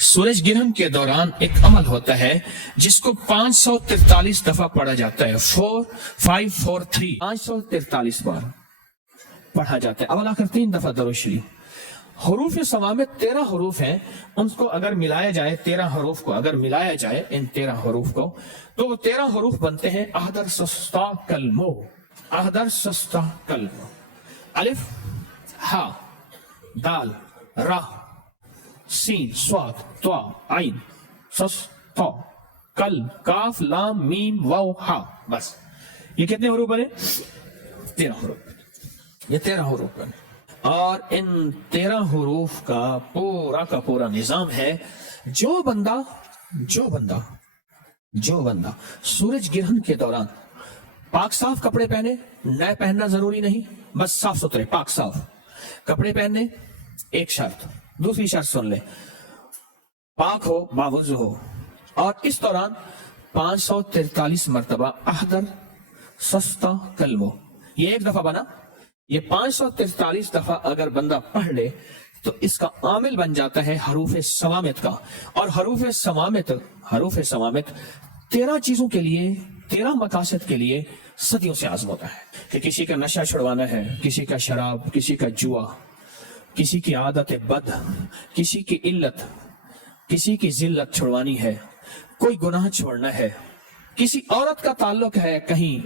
सूरज गिरहन के दौरान एक अमल होता है जिसको 543 दफा पढ़ा जाता है। 4543 543 बार पढ़ा जाता है। अवल आखिर 3 दफा दरूद शरीफ। हरूफ सवा में 13 हरूफ हैं, उनको अगर मिलाया जाए 13 हरूफ को अगर मिलाया जाए इन 13 हरूफ को तो वो 13 हरूफ बनते हैं अहदर सस्ता कलमो। अहदर सस्ता कलमो। अलिफ हा दाल रा सीन स्वाद त्वा आइन सस तो कल काफ लाम मीम वाव हा। बस ये कितने हरूफ बने? 13 हरूफ। ये 13 हरूफ बने और इन 13 हरूफ का पूरा निजाम है। जो बंदा सूरज ग्रहण के दौरान पाक साफ कपड़े पहने, नए पहनना जरूरी नहीं, बस साफ सुथरे पाक साफ कपड़े पहनने, एक शर्त। दूसरी शर्त सुन ले, पाक हो बावुज़ू हो। और इस दौरान 543 मरतबा अहदर सस्ता कलमो, ये एक दफा बना। ये 543 दफा अगर बंदा पढ़ ले तो इसका आमिल बन जाता है हरूफ सवामित का। और हरूफ सवामित 13 चीजों के लिए, 13 मकासद के लिए सदियों से आजमाता है कि किसी का नशा छुड़वाना है, किसी का शराब, किसी का जुआ, किसी की आदत बद, किसी की इल्लत, किसी की जिल्लत छुड़वानी है, कोई गुनाह छोड़ना है, किसी औरत का ताल्लुक है कहीं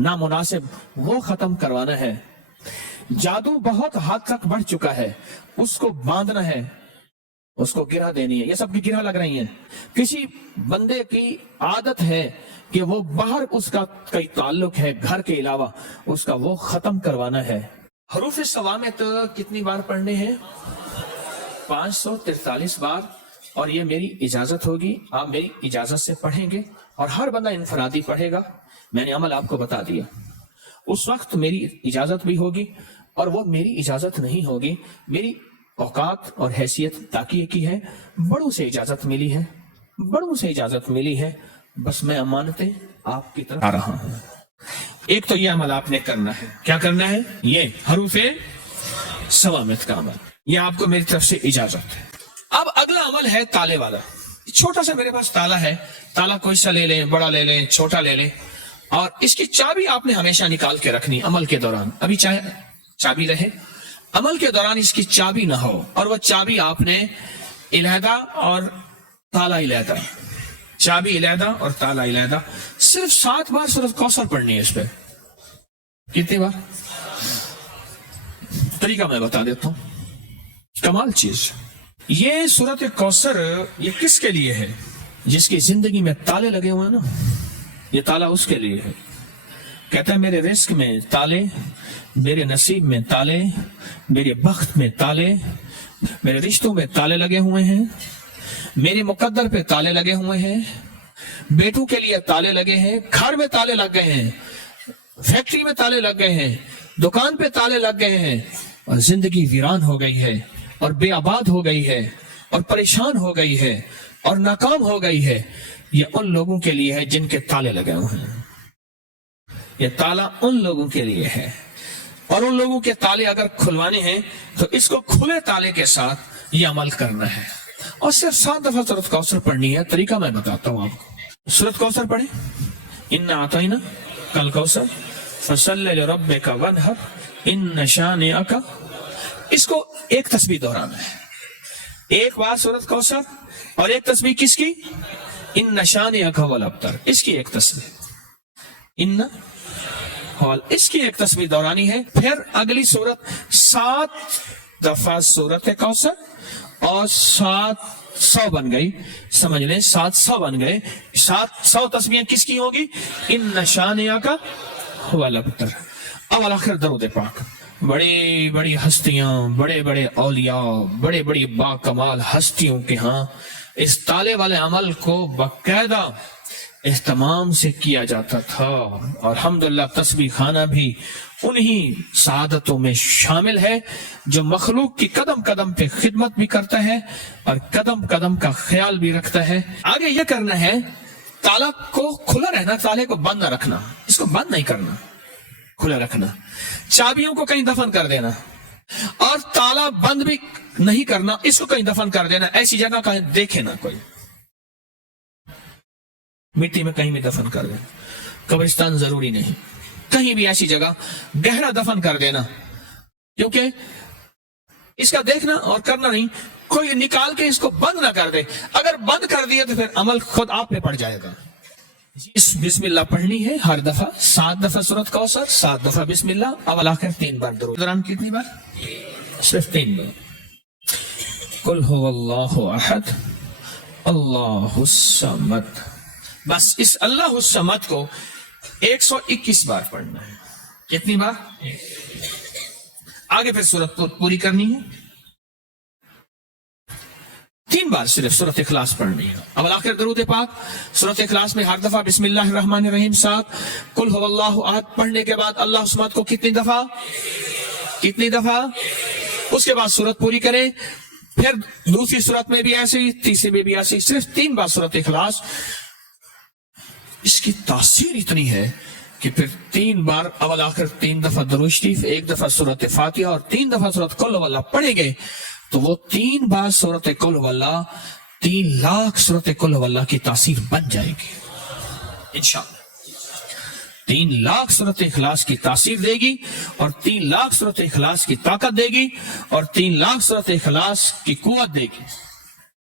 नामुनासिब, वो खत्म करवाना है, जादू बहुत हद तक बढ़ चुका है उसको बांधना है, उसको गिरा देनी है। ये सब की गिरा लग रही है। किसी बंदे की आदत है कि वो बाहर उसका कई ताल्लुक है घर के अलावा, उसका वो खत्म करवाना है। हरूफ सवामित कितनी बार पढ़ने हैं? 543 बार। और ये मेरी इजाजत होगी, आप मेरी इजाजत से पढ़ेंगे और हर बंदा इनफरादी पढ़ेगा। मैंने अमल आपको बता दिया। उस वक्त मेरी इजाजत भी होगी और वो मेरी इजाजत नहीं होगी। मेरी औकात और हैसियत ताकिए की है, बड़ों से इजाजत मिली है, बस मैं अमानतें आपकी तरफ आ रहा हूं। एक तो ये अमल आपने करना है। क्या करना है? ये हरूफे सवामित का अमल, ये आपको मेरी तरफ से इजाजत है। अब अगला अमल है ताले वाला। छोटा सा मेरे पास ताला है, ताला कोई सा ले लें, बड़ा ले लें, छोटा ले लें, और इसकी चाबी आपने हमेशा निकाल के रखनी अमल के दौरान। अभी चाहे चाबी रहे, अमल के दौरान इसकी चाबी ना हो। और वह चाबी आपने इलहदा और ताला इलहदा, चाबी इलहदा और ताला इलहदा, सिर्फ 7 बार सूरत कौसर पढ़नी है इस पे। कितनी बार? तरीका मैं बता देता हूं, कमाल चीज। ये सूरत कौसर ये किसके लिए है? जिसकी जिंदगी में ताले लगे हुए हैं ना, ये ताला उसके लिए है। कहता है मेरे रिस्क में ताले, मेरे नसीब में ताले, मेरे बख्त में ताले, मेरे रिश्तों में ताले लगे हुए हैं, मेरे मुकद्दर पे ताले लगे हुए हैं, बेटों के लिए ताले लगे हैं, घर में ताले लग गए हैं, फैक्ट्री में ताले लग गए हैं, दुकान पे ताले लग गए हैं, और जिंदगी वीरान हो गई है और बेआबाद हो गई है और परेशान हो गई है और नाकाम हो गई है। ये उन लोगों के लिए है जिनके ताले लगे हुए हैं। ये ताला उन लोगों के लिए है, और उन लोगों के ताले अगर खुलवाने हैं तो इसको खुले ताले के साथ ये अमल करना है। और सिर्फ 7 दफा सूरत कौसर पढ़नी है। तरीका मैं बताता हूं आपको। सूरत कौसर पढ़े, इन्ना आतैना कल कौसर फसल्लि लिरब्बिका वन्हर इन्न शानिअका। इसको एक तस्बीह दोहराना है। एक बार सूरत कौसर और एक तस्बीह किसकी? इन्न शानिअका वल अब्तर। इसकी एक तस्बीह इन्ना हॉल, इसकी एक तस्बीह दोहरानी है। फिर अगली सूरत 7 दफा सूरत कौसर और 700 बन गई, समझ लें 700 बन गए। 700 तस्बीहें किसकी होगी? इन्न शानिअका वल अब्तर। अवल आखिर दरूद पाक। बड़ी बड़ी हस्तियां, बड़े बड़े औलिया, बड़े बड़ी बाकमाल हस्तियों के यहाँ इस ताले वाले अमल को बाकायदा इस्तेमाम से किया जाता था। और अल्हम्दुलिल्लाह तस्बीह खाना भी उन्हीं सादतों में शामिल है जो मखलूक की कदम कदम पे खिदमत भी करता है और कदम कदम का ख्याल भी रखता है। आगे ये करना है, ताला को खुला रहना, ताले को बंद न रखना। इसको बंद नहीं करना, खुला रखना। चाबियों को कहीं दफन कर देना, اور تالا بند بھی نہیں کرنا، اس کو کہیں دفن کر دینا، ایسی جگہ کہیں دیکھے نہ کوئی، مٹی میں کہیں بھی دفن کر دینا، قبرستان ضروری نہیں، کہیں بھی ایسی جگہ گہرا دفن کر دینا، کیونکہ اس کا دیکھنا اور کرنا نہیں، کوئی نکال کے اس کو بند نہ کر دے، اگر بند کر دیا تو پھر عمل خود آپ پہ پڑ جائے گا۔ بسم اللہ پڑھنی ہے ہر دفعہ، 7 دفعہ سورۃ کوثر، 7 دفعہ بسم اللہ، اول آخر 3 بار درود۔ دوران کتنی بار؟ صرف 3 بار۔ قل هو اللہ احد اللہ الصمد، بس اس اللہ الصمد کو 121 بار پڑھنا ہے۔ کتنی بار؟ آگے پھر سورت پوری کرنی ہے، 3 بار صرف سورت اخلاص پڑھنی ہے، اول آخر درود پاک۔ سورت اخلاص میں ہر دفعہ بسم اللہ الرحمن الرحیم 7، قل هو اللہ احد پڑھنے کے بعد اللہ الصمد کو کتنی دفعہ؟ اس کے بعد سورت پوری کریں، پھر دوسری سورت میں بھی ایسے ہی، تیسری میں بھی ایسے ہی، صرف 3 بار سورت اخلاص۔ اس کی تاثیر اتنی ہے کہ پھر 3 بار اول آخر 3 دفعہ درود شریف، 1 دفعہ سورت فاتحہ اور 3 دفعہ سورت قل هو اللہ پڑھیں گے تو وہ 3 بار سورت قل هو اللہ 3 لاکھ سورت قل هو اللہ کی تاثیر بن جائے گی انشاءاللہ۔ 3 لاکھ سورت اخلاص کی تاثیر دے گی، اور 3 لاکھ سورت اخلاص کی طاقت دے گی، اور 3 لاکھ سورت اخلاص کی قوت دے گی۔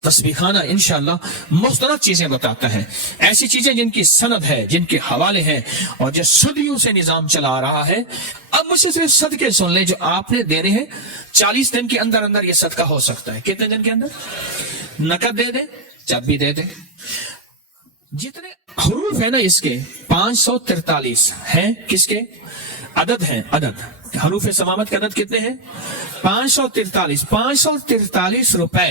تسبیح خانہ انشاءاللہ مستند چیزیں بتاتا ہے، ایسی چیزیں جن کی سند ہے، جن کے حوالے ہیں، اور جو صدیوں سے نظام چلا آ رہا ہے۔ اب مجھ سے صرف صدقے سن لیں جو آپ نے دینے ہیں، 40 دن کے اندر اندر یہ صدقہ ہو سکتا ہے۔ کتنے دن کے اندر؟ نقد دے دیں، جب بھی دے دیں۔ جتنے حروف ہیں نا اس کے 543 ہیں، کس کے عدد ہیں؟ عدد حروف سماوت کے عدد کتنے ہیں؟ 543۔ 543 روپے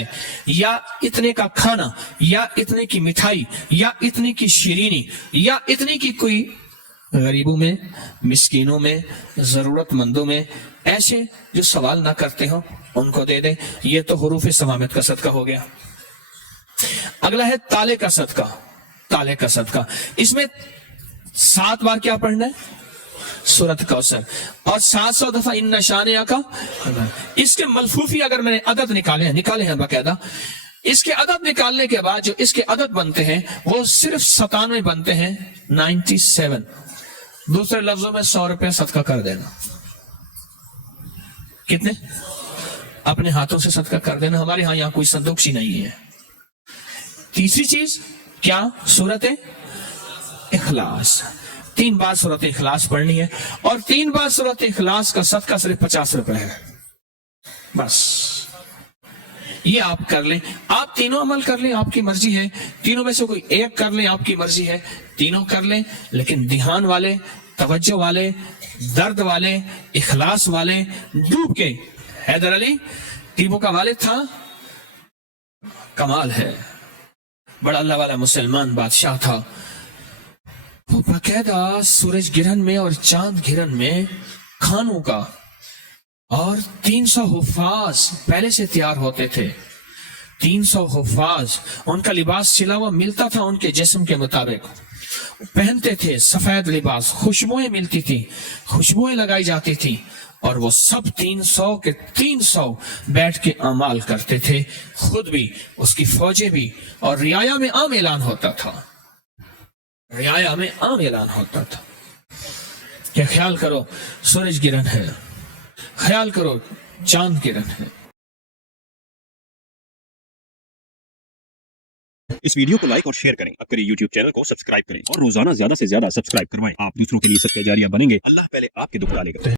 یا اتنے کا کھانا، یا اتنے کی مٹھائی، یا اتنے کی شیرینی، یا اتنے کی کوئی غریبوں میں، مسکینوں میں، ضرورت مندوں میں، ایسے جو سوال نہ کرتے ہوں ان کو دے دیں۔ یہ تو حروف سماوت کا صدقہ ہو گیا۔ اگلا ہے تالے کا صدقہ۔ تالے کا صدقہ، اس میں 7 بار کیا پڑھنا ہے؟ سورۃ کوثر، اور 700 دفعہ ان شانیہ کا۔ اس کے ملفوفی اگر میں نے عدد نکالے ہیں باقاعدہ، اس کے عدد نکالنے کے بعد جو اس کے عدد بنتے ہیں وہ صرف 97 بنتے ہیں، 97۔ دوسرے لفظوں میں 100 روپے صدقہ کر دینا۔ کتنے؟ اپنے ہاتھوں سے صدقہ کر دینا۔ ہمارے ہاں یہاں کوئی صندوق سی نہیں ہے۔ تیسری چیز کیا؟ سورۃ اخلاص، 3 بار سورۃ اخلاص پڑھنی ہے، اور 3 بار سورۃ اخلاص کا صدقہ صرف 50 روپے ہے، بس یہ آپ کر لیں۔ آپ تینوں عمل کر لیں، آپ کی مرضی ہے، تینوں میں سے کوئی ایک کر لیں، آپ کی مرضی ہے، تینوں کر لیں، لیکن دھیان والے، توجہ والے، درد والے، اخلاص والے، ڈوب کے۔ حیدر علی ٹیپو کا والد تھا، کمال ہے، بڑا اللہ والا مسلمان بادشاہ تھا، وہ باقاعدہ سورج گرہن میں اور چاند گرہن میں کھانوں کا، اور 300 حفاظ پہلے سے تیار ہوتے تھے، 300 حفاظ، ان کا لباس سلا ہوا ملتا تھا ان کے جسم کے مطابق، پہنتے تھے سفید لباس، خوشبوئیں ملتی تھی، خوشبوئیں لگائی جاتی تھی، اور وہ سب 300 کے 300 بیٹھ کے اعمال کرتے تھے، خود بھی، اس کی فوجیں بھی، اور رعایا میں عام اعلان ہوتا تھا، رعایا میں عام اعلان ہوتا تھا کہ خیال کرو سورج گرہن ہے، خیال کرو چاند گرہن ہے۔ اس ویڈیو کو لائک اور شیئر کریں، اب کریے یوٹیوب چینل کو سبسکرائب کریں، اور روزانہ زیادہ سے زیادہ سبسکرائب کروائیں۔ آپ دوسروں کے لیے صدقہ جاریہ بنیں گے، اللہ پہلے آپ کے دکھ ڈالے گا۔